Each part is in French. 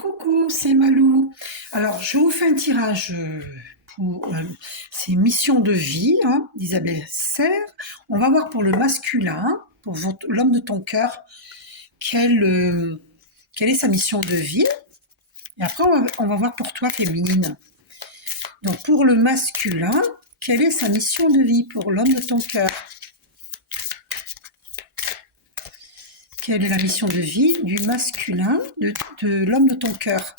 Coucou, c'est Malou. Alors, je vous fais un tirage pour ces missions de vie d'Isabelle Serre. On va voir pour le masculin, pour l'homme de ton cœur, quelle est sa mission de vie. Et après, on va voir pour toi, féminine. Donc, pour le masculin, quelle est sa mission de vie pour l'homme de ton cœur? Quelle est la mission de vie du masculin, de l'homme de ton cœur?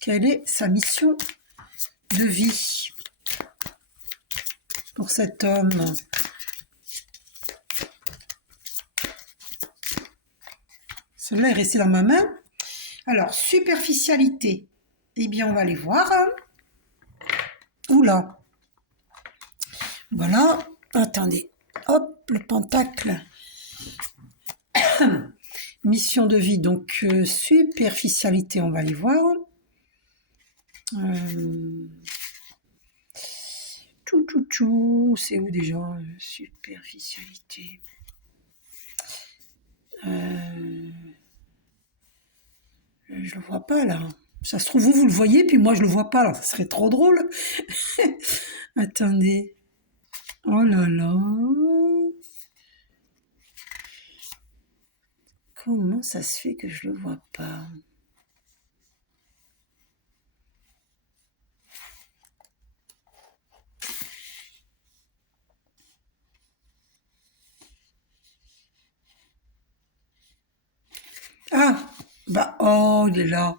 Quelle est sa mission de vie pour cet homme? Celle-là est restée dans ma main. Alors, superficialité. Eh bien, on va aller voir. Oula. Voilà. Attendez. Hop, le pentacle. Mission de vie, donc superficialité, on va aller voir. C'est où déjà? Superficialité. Je le vois pas là. Ça se trouve, vous le voyez, puis moi je le vois pas là. Ça serait trop drôle. Attendez. Oh là là. Comment ça se fait que je le vois pas? Ah, bah, oh, il est là.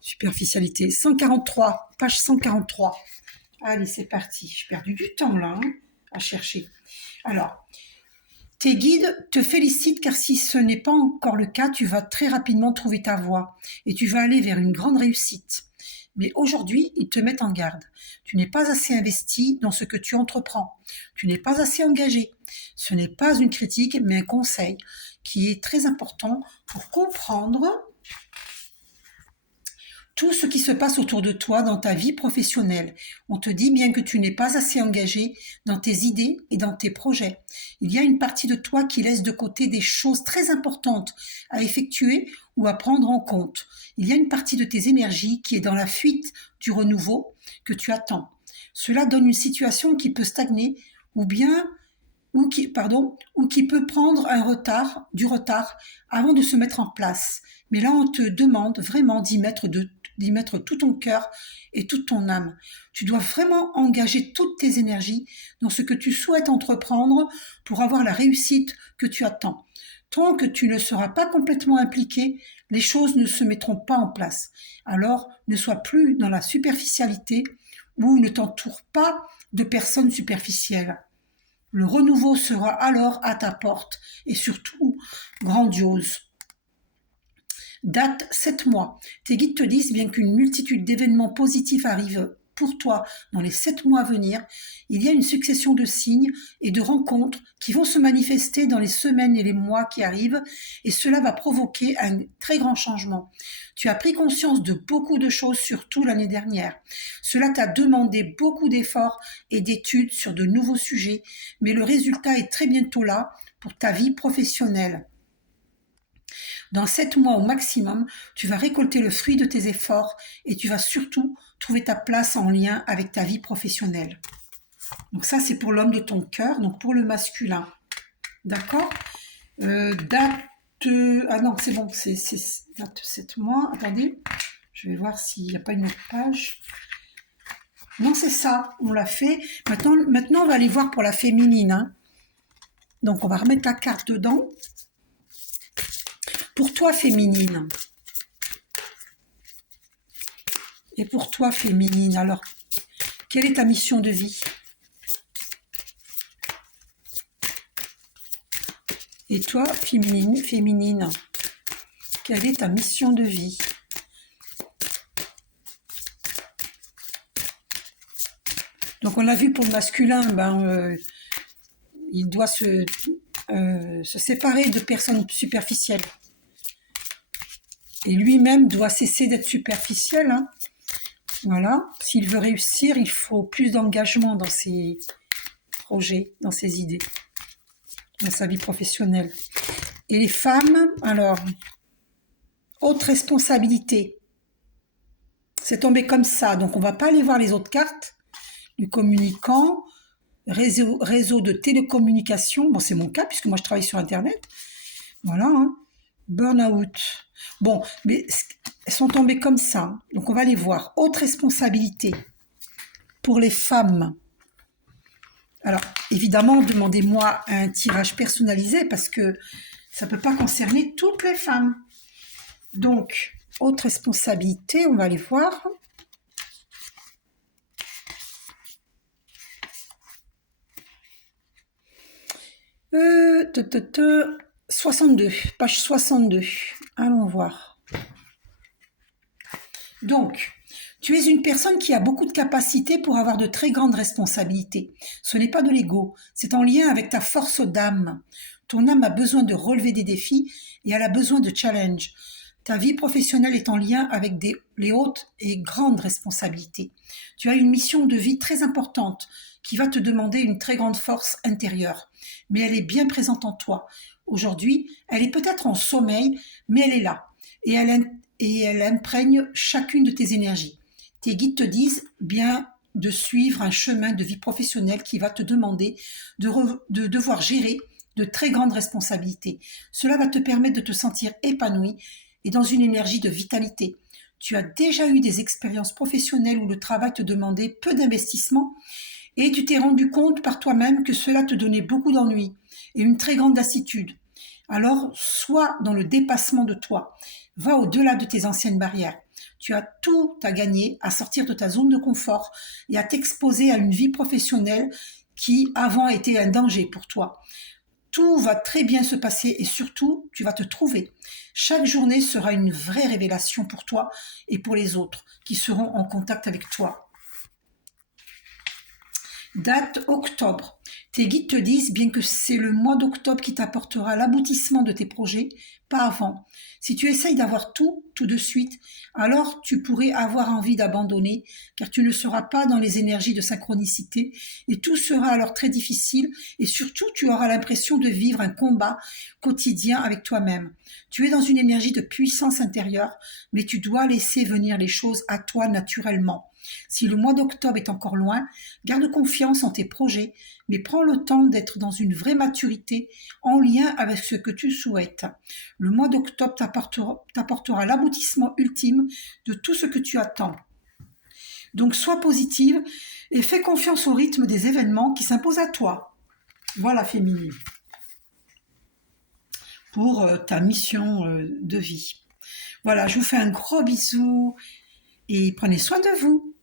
Superficialité. 143, page 143. Allez, c'est parti. J'ai perdu du temps là, à chercher. Alors, tes guides te félicitent car si ce n'est pas encore le cas, tu vas très rapidement trouver ta voie et tu vas aller vers une grande réussite. Mais aujourd'hui, ils te mettent en garde. Tu n'es pas assez investi dans ce que tu entreprends. Tu n'es pas assez engagé. Ce n'est pas une critique, mais un conseil qui est très important pour comprendre tout ce qui se passe autour de toi dans ta vie professionnelle. On te dit bien que tu n'es pas assez engagé dans tes idées et dans tes projets. Il y a une partie de toi qui laisse de côté des choses très importantes à effectuer ou à prendre en compte. Il y a une partie de tes énergies qui est dans la fuite du renouveau que tu attends. Cela donne une situation qui peut stagner ou qui peut prendre du retard avant de se mettre en place. Mais là, on te demande vraiment d'y mettre tout ton cœur et toute ton âme. Tu dois vraiment engager toutes tes énergies dans ce que tu souhaites entreprendre pour avoir la réussite que tu attends. Tant que tu ne seras pas complètement impliqué, les choses ne se mettront pas en place. Alors, ne sois plus dans la superficialité ou ne t'entoure pas de personnes superficielles. Le renouveau sera alors à ta porte et surtout grandiose. Date 7 mois. Tes guides te disent bien qu'une multitude d'événements positifs arrivent pour toi dans les 7 mois à venir, il y a une succession de signes et de rencontres qui vont se manifester dans les semaines et les mois qui arrivent et cela va provoquer un très grand changement. Tu as pris conscience de beaucoup de choses, surtout l'année dernière. Cela t'a demandé beaucoup d'efforts et d'études sur de nouveaux sujets, mais le résultat est très bientôt là pour ta vie professionnelle. Dans 7 mois au maximum, tu vas récolter le fruit de tes efforts et tu vas surtout trouver ta place en lien avec ta vie professionnelle. Donc ça, c'est pour l'homme de ton cœur, donc pour le masculin. D'accord? Date... Ah non, c'est bon, c'est date 7 mois. Attendez, je vais voir s'il n'y a pas une autre page. Non, c'est ça, on l'a fait. Maintenant, on va aller voir pour la féminine. Donc, on va remettre la carte dedans. Pour toi, féminine. Et pour toi, féminine, alors, quelle est ta mission de vie? Et toi, féminine, quelle est ta mission de vie? Donc, on l'a vu pour le masculin, il doit se séparer de personnes superficielles. Et lui-même doit cesser d'être superficiel. Voilà. S'il veut réussir, il faut plus d'engagement dans ses projets, dans ses idées, dans sa vie professionnelle. Et les femmes, alors, haute responsabilité. c'est tombé comme ça. Donc, on va pas aller voir les autres cartes. Du communicant, réseau de télécommunication. Bon, c'est mon cas puisque moi, je travaille sur Internet. Voilà, hein. Burn-out. Bon, mais elles sont tombées comme ça. Donc, on va les voir. Haute responsabilité pour les femmes. Alors, évidemment, demandez-moi un tirage personnalisé parce que ça ne peut pas concerner toutes les femmes. Donc, haute responsabilité, on va aller voir. Euh, 62, page 62. Allons voir. Donc, tu es une personne qui a beaucoup de capacités pour avoir de très grandes responsabilités. Ce n'est pas de l'ego, c'est en lien avec ta force d'âme. Ton âme a besoin de relever des défis et elle a besoin de challenge. Ta vie professionnelle est en lien avec les hautes et grandes responsabilités. Tu as une mission de vie très importante qui va te demander une très grande force intérieure, mais elle est bien présente en toi. Aujourd'hui, elle est peut-être en sommeil, mais elle est là et elle imprègne chacune de tes énergies. Tes guides te disent bien de suivre un chemin de vie professionnelle qui va te demander de devoir gérer de très grandes responsabilités. Cela va te permettre de te sentir épanoui et dans une énergie de vitalité. Tu as déjà eu des expériences professionnelles où le travail te demandait peu d'investissement et tu t'es rendu compte par toi-même que cela te donnait beaucoup d'ennui et une très grande lassitude. Alors, sois dans le dépassement de toi. Va au-delà de tes anciennes barrières. Tu as tout à gagner à sortir de ta zone de confort et à t'exposer à une vie professionnelle qui avant était un danger pour toi. Tout va très bien se passer et surtout, tu vas te trouver. Chaque journée sera une vraie révélation pour toi et pour les autres qui seront en contact avec toi. Date octobre. Tes guides te disent bien que c'est le mois d'octobre qui t'apportera l'aboutissement de tes projets, pas avant. Si tu essayes d'avoir tout de suite, alors tu pourrais avoir envie d'abandonner, car tu ne seras pas dans les énergies de synchronicité, et tout sera alors très difficile, et surtout tu auras l'impression de vivre un combat quotidien avec toi-même. Tu es dans une énergie de puissance intérieure, mais tu dois laisser venir les choses à toi naturellement. Si le mois d'octobre est encore loin, garde confiance en tes projets, mais prends le temps d'être dans une vraie maturité en lien avec ce que tu souhaites. Le mois d'octobre t'apportera l'aboutissement ultime de tout ce que tu attends. Donc sois positive et fais confiance au rythme des événements qui s'imposent à toi. Voilà, féminine, pour ta mission de vie. Voilà, je vous fais un gros bisou et prenez soin de vous.